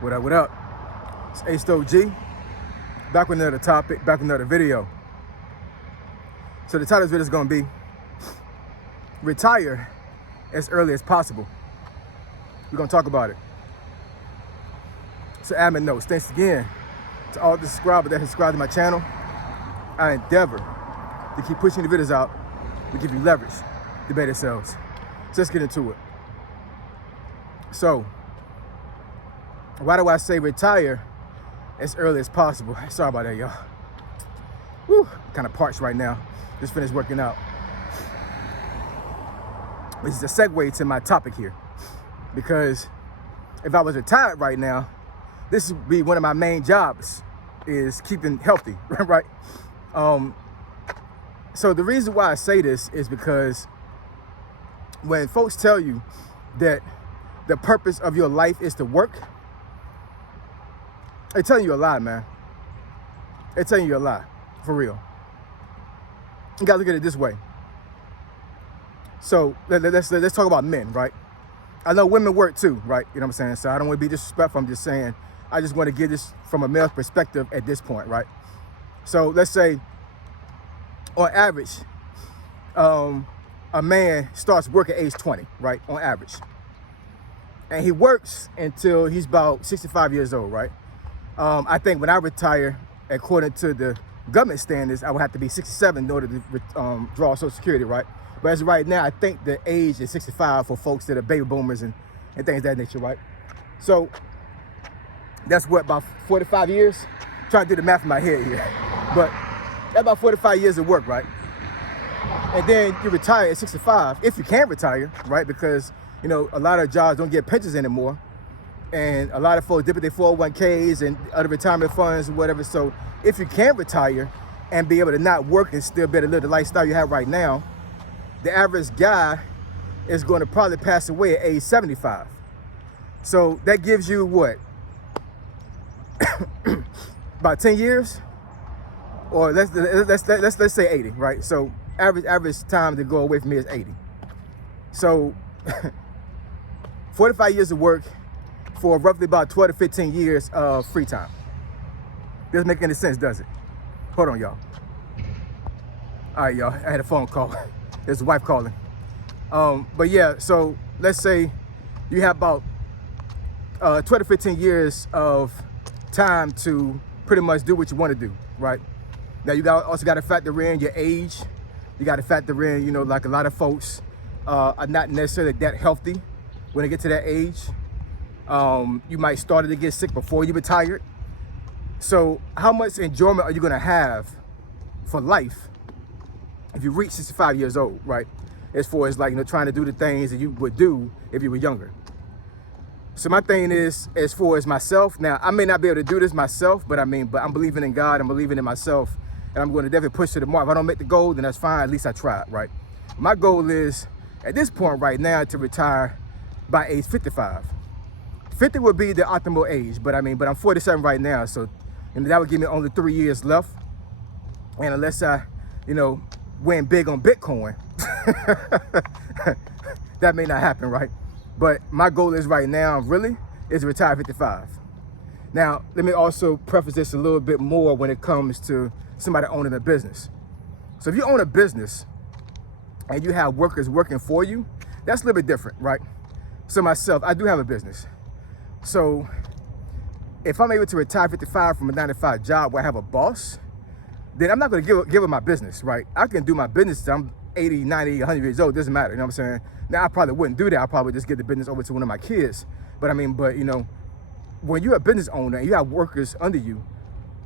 What up, what up? It's H-O-G, back with another topic, back with another video. So the title of this video is going to be, retire as early as possible. We're going to talk about it. So admin notes, thanks again to all the subscribers that subscribe to my channel. I endeavor to keep pushing the videos out to give you leverage to better yourselves. So let's get into it. So, why do I say retire as early as possible? Sorry about that, y'all. Woo, kind of parched right now. Just finished working out. This is a segue to my topic here. Because if I was retired right now, this would be one of my main jobs, is keeping healthy, right? So the reason why I say this is because when folks tell you that the purpose of your life is to work, they're telling you a lie, man. They're telling you a lie, for real. You gotta look at it this way. So let's talk about men, right? I know women work too, right? You know what I'm saying? So I don't want to be disrespectful. I'm just saying, I just want to give this from a male perspective at this point, right? So let's say, on average, a man starts work at age 20, right? On average. And he works until he's about 65 years old, right? I think when I retire, according to the government standards, I would have to be 67 in order to draw Social Security, right? But as of right now, I think the age is 65 for folks that are baby boomers and things of that nature, right? So that's what, about 45 years? I'm trying to do the math in my head here. But that's about 45 years of work, right? And then you retire at 65, if you can retire, right? Because, you know, a lot of jobs don't get pensions anymore. And a lot of folks dip at their 401ks and other retirement funds or whatever. So if you can retire and be able to not work and still be able to live the lifestyle you have right now, the average guy is going to probably pass away at age 75. So that gives you what? About 10 years? Or let's say 80, right? So average time to go away from me is 80. So 45 years of work for roughly about 12 to 15 years of free time. Doesn't make any sense, does it? Hold on, y'all. All right, y'all, I had a phone call. There's a wife calling. But yeah, so let's say you have about 12 to 15 years of time to pretty much do what you want to do, right? Now you also got to factor in your age. You got to factor in, you know, like a lot of folks are not necessarily that healthy when they get to that age. You might start to get sick before you retired. So how much enjoyment are you going to have for life if you reach 65 years old, right? As far as, like, you know, trying to do the things that you would do if you were younger. So my thing is, as far as myself, now I may not be able to do this myself, but I'm believing in God, I'm believing in myself, and I'm going to definitely push to the mark. If I don't make the goal, then that's fine. At least I tried, right? My goal is, at this point right now, to retire by age 55. 50 would be the optimal age, but I'm 47 right now, so that would give me only 3 years left. And unless I, you know, win big on Bitcoin, that may not happen, right? But my goal is right now, really, is to retire at 55. Now, let me also preface this a little bit more when it comes to somebody owning a business. So if you own a business and you have workers working for you, that's a little bit different, right? So myself, I do have a business. So if I'm able to retire at 55 from a 9-to-5 job where I have a boss, then I'm not going to give up my business, right? I can do my business till I'm 80, 90, 100 years old. It doesn't matter, you know what I'm saying? Now, I probably wouldn't do that. I'll probably just give the business over to one of my kids. But you know, when you're a business owner and you have workers under you,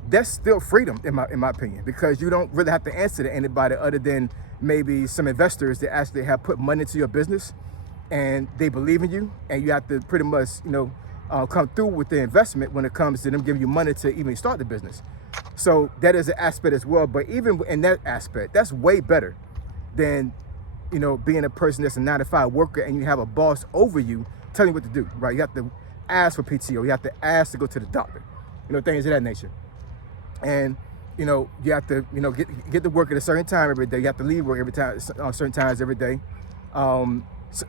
that's still freedom, in my opinion, because you don't really have to answer to anybody other than maybe some investors that actually have put money into your business and they believe in you, and you have to pretty much, you know, come through with the investment when it comes to them giving you money to even start the business. So that is an aspect as well. But even in that aspect, that's way better than, you know, being a person that's a 9-to-5 worker and you have a boss over you telling you what to do, right? You have to ask for PTO. You have to ask to go to the doctor, you know, things of that nature. And, you know, you have to, you know, get to work at a certain time every day. You have to leave work every time, certain times every day.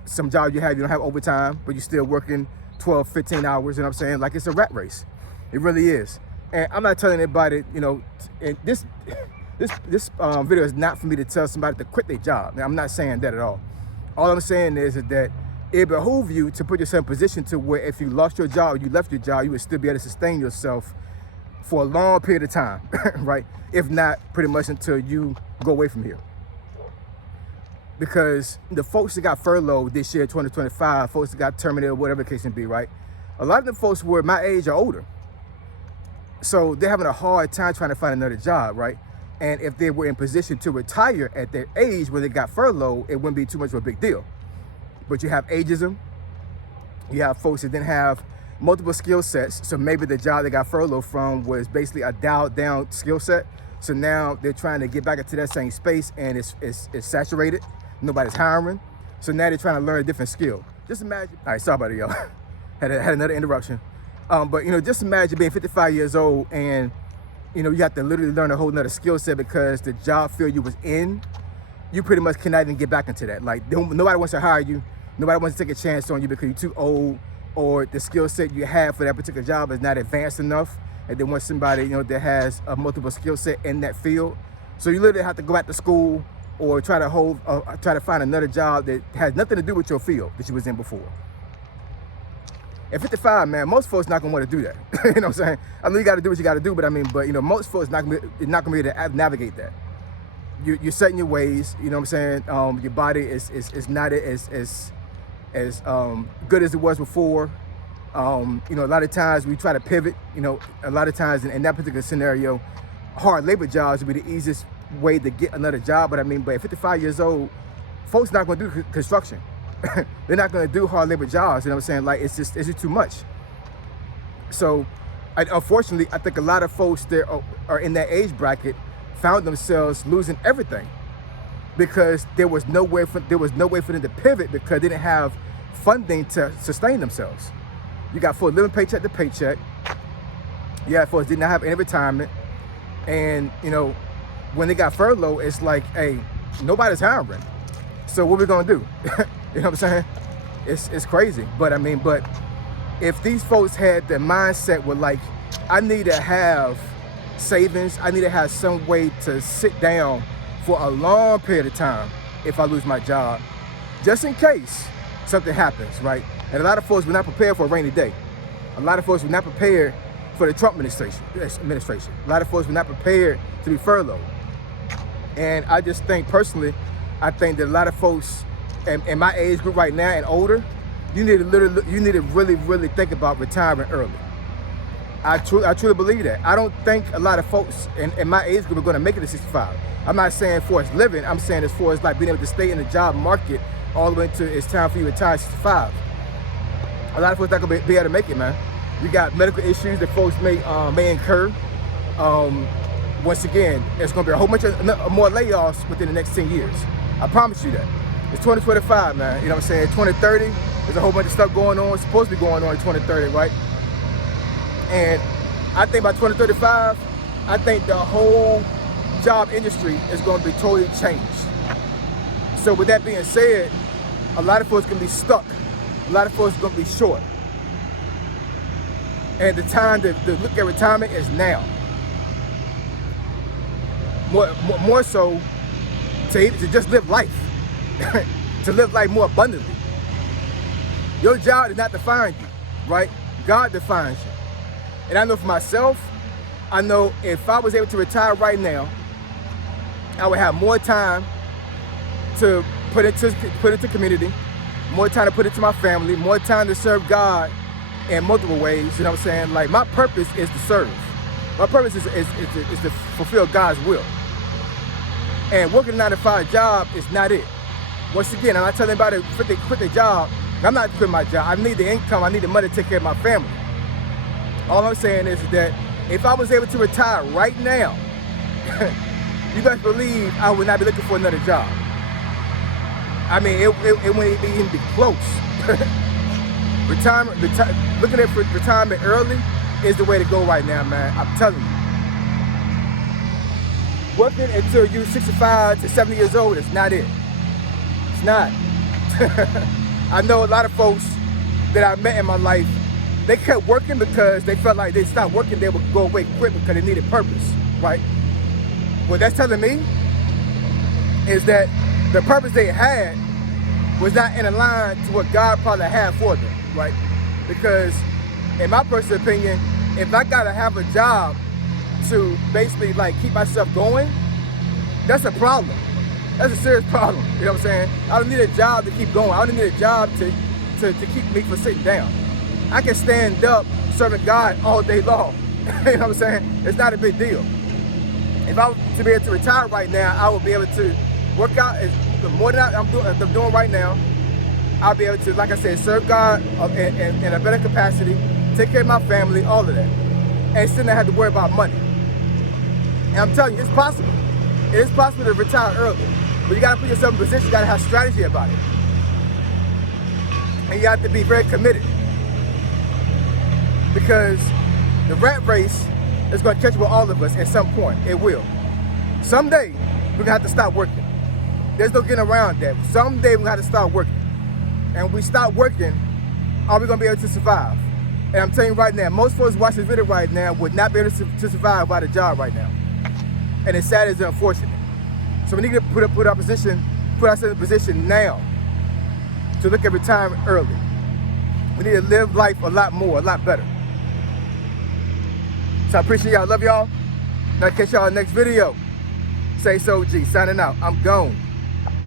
Some jobs you don't have overtime, but you're still working 12, 15 hours, you know what I'm saying? Like, it's a rat race. It really is. And I'm not telling anybody, you know, and this video is not for me to tell somebody to quit their job. Now, I'm not saying that at all. All I'm saying is that it behooves you to put yourself in a position to where if you lost your job, you left your job, you would still be able to sustain yourself for a long period of time, right? If not, pretty much until you go away from here. Because the folks that got furloughed this year, 2025, folks that got terminated, whatever the case may be, right? A lot of them folks were my age or older. So they're having a hard time trying to find another job, right? And if they were in position to retire at their age when they got furloughed, it wouldn't be too much of a big deal. But you have ageism. You have folks that didn't have multiple skill sets. So maybe the job they got furloughed from was basically a dialed down skill set. So now they're trying to get back into that same space and it's saturated. Nobody's hiring. So now they're trying to learn a different skill. Just imagine. All right, sorry about it, y'all. had another interruption. But, you know, just imagine being 55 years old and, you know, you have to literally learn a whole nother skill set because the job field you was in, you pretty much cannot even get back into that. Like, nobody wants to hire you. Nobody wants to take a chance on you because you're too old or the skill set you have for that particular job is not advanced enough. And they want somebody, you know, that has a multiple skill set in that field. So you literally have to go back to school or try to find another job that has nothing to do with your field that you was in before. At 55, man, most folks not gonna want to do that. You know what I'm saying? I know you got to do what you got to do, but I mean, you know, most folks not gonna be able to navigate that. You're set in your ways. You know what I'm saying? Your body is not as good as it was before. You know, a lot of times we try to pivot. You know, a lot of times in that particular scenario, hard labor jobs would be the easiest way to get another job. But I mean, but at 55 years old, folks not gonna do construction. They're not going to do hard labor jobs. You know what I'm saying? Like, it's just too much. So, unfortunately, I think a lot of folks that are in that age bracket found themselves losing everything because there was no way for them to pivot because they didn't have funding to sustain themselves. You got folks living paycheck to paycheck. You got folks did not have any retirement, and you know, when they got furloughed, it's like, hey, nobody's hiring. So what we gonna do? You know what I'm saying? It's crazy. But I mean, but if these folks had the mindset with like, I need to have savings, I need to have some way to sit down for a long period of time if I lose my job, just in case something happens, right? And a lot of folks were not prepared for a rainy day. A lot of folks were not prepared for the Trump administration. A lot of folks were not prepared to be furloughed. And I just think personally, I think that a lot of folks in my age group right now and older, you need to really think about retiring early. I truly believe that. I don't think a lot of folks in my age group are going to make it to 65. I'm not saying for its living. I'm saying as far as like being able to stay in the job market all the way until it's time for you to retire at 65. A lot of folks not going to be able to make it, man. You got medical issues that folks may incur. Once again, it's going to be a whole bunch of more layoffs within the next 10 years. I promise you that. It's 2025, man. You know what I'm saying? 2030, there's a whole bunch of stuff going on, supposed to be going on in 2030, right? And I think by 2035, I think the whole job industry is going to be totally changed. So with that being said, a lot of folks are going to be stuck. A lot of folks are going to be short. And the time to look at retirement is now. More so to just live life. To live life more abundantly. Your job does not define you, right? God defines you. And I know for myself, I know if I was able to retire right now, I would have more time to put into community, more time to put into my family, more time to serve God in multiple ways. You know what I'm saying? Like, my purpose is to serve. My purpose is to fulfill God's will. And working a 9-to-5 job is not it. Once again, I'm not telling anybody to quit their job. I'm not quitting my job. I need the income. I need the money to take care of my family. All I'm saying is that if I was able to retire right now, you best believe I would not be looking for another job. I mean, it wouldn't even be close. Looking at retirement early is the way to go right now, man. I'm telling you. Working until you're 65 to 70 years old is not it. It's not. I know a lot of folks that I met in my life, they kept working because they felt like they stopped working, they would go away quick because they needed purpose, right? What that's telling me is that the purpose they had was not in line to what God probably had for them, right? Because in my personal opinion, if I gotta have a job to basically like keep myself going, that's a problem. That's a serious problem, you know what I'm saying? I don't need a job to keep going. I don't need a job to keep me from sitting down. I can stand up serving God all day long. You know what I'm saying? It's not a big deal. If I were to be able to retire right now, I would be able to work out more than I'm doing right now. I'll be able to, like I said, serve God in a better capacity, take care of my family, all of that, and still not have to worry about money. And I'm telling you, it's possible. It is possible to retire early, but you gotta put yourself in a position, you gotta have strategy about it. And you have to be very committed, because the rat race is gonna catch up with all of us at some point. It will. Someday, we're gonna have to stop working. There's no getting around that. Someday, we're gonna have to start working. And when we stop working, are we gonna be able to survive? And I'm telling you right now, most folks watching this video right now would not be able to survive without a job right now. And it's sad, it's unfortunate. So we need to put ourselves in a position now to look at retirement early. We need to live life a lot more, a lot better. So I appreciate y'all, love y'all. Now catch y'all next video. Say so G, signing out. I'm gone.